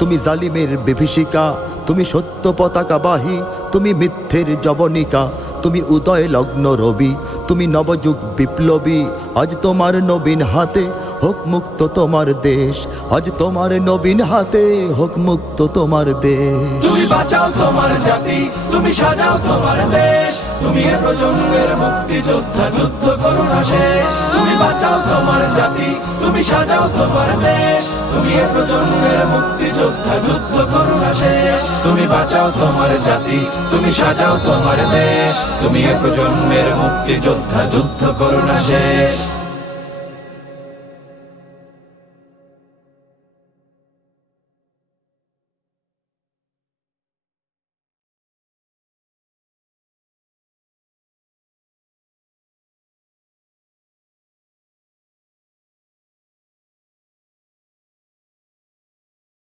তুমি জালিমের বিভীষিকা, তুমি সত্য পতাকাবাহী, তুমি মিথ্যের জবনিকা, তুমি উদয় লগ্ন রবি, তুমি নবযুগ বিপ্লবী। আজ তোমার নবীন হাতে হোক মুক্ত তোমার দেশ, আজ তোমার নবীন হাতে হোক মুক্ত তোমার দেশ। তুমি বাঁচাও তোমার জাতি, তুমি সাজাও তোমার দেশ, তুমি এ প্রজন্মের মুক্তি যোদ্ধা, যুদ্ধ করো না শেষ। তুমি বাঁচাও তোমার জাতি, তুমি সাজাও তোমার দেশ, তুমি এ প্রজন্মের মুক্তি যোদ্ধা, যুদ্ধ করো না শেষ। তুমি বাঁচাও তোমার জাতি, তুমি সাজাও তোমার দেশ, তুমি এ প্রজন্মের মুক্তি যোদ্ধা, যুদ্ধ করো না শেষ।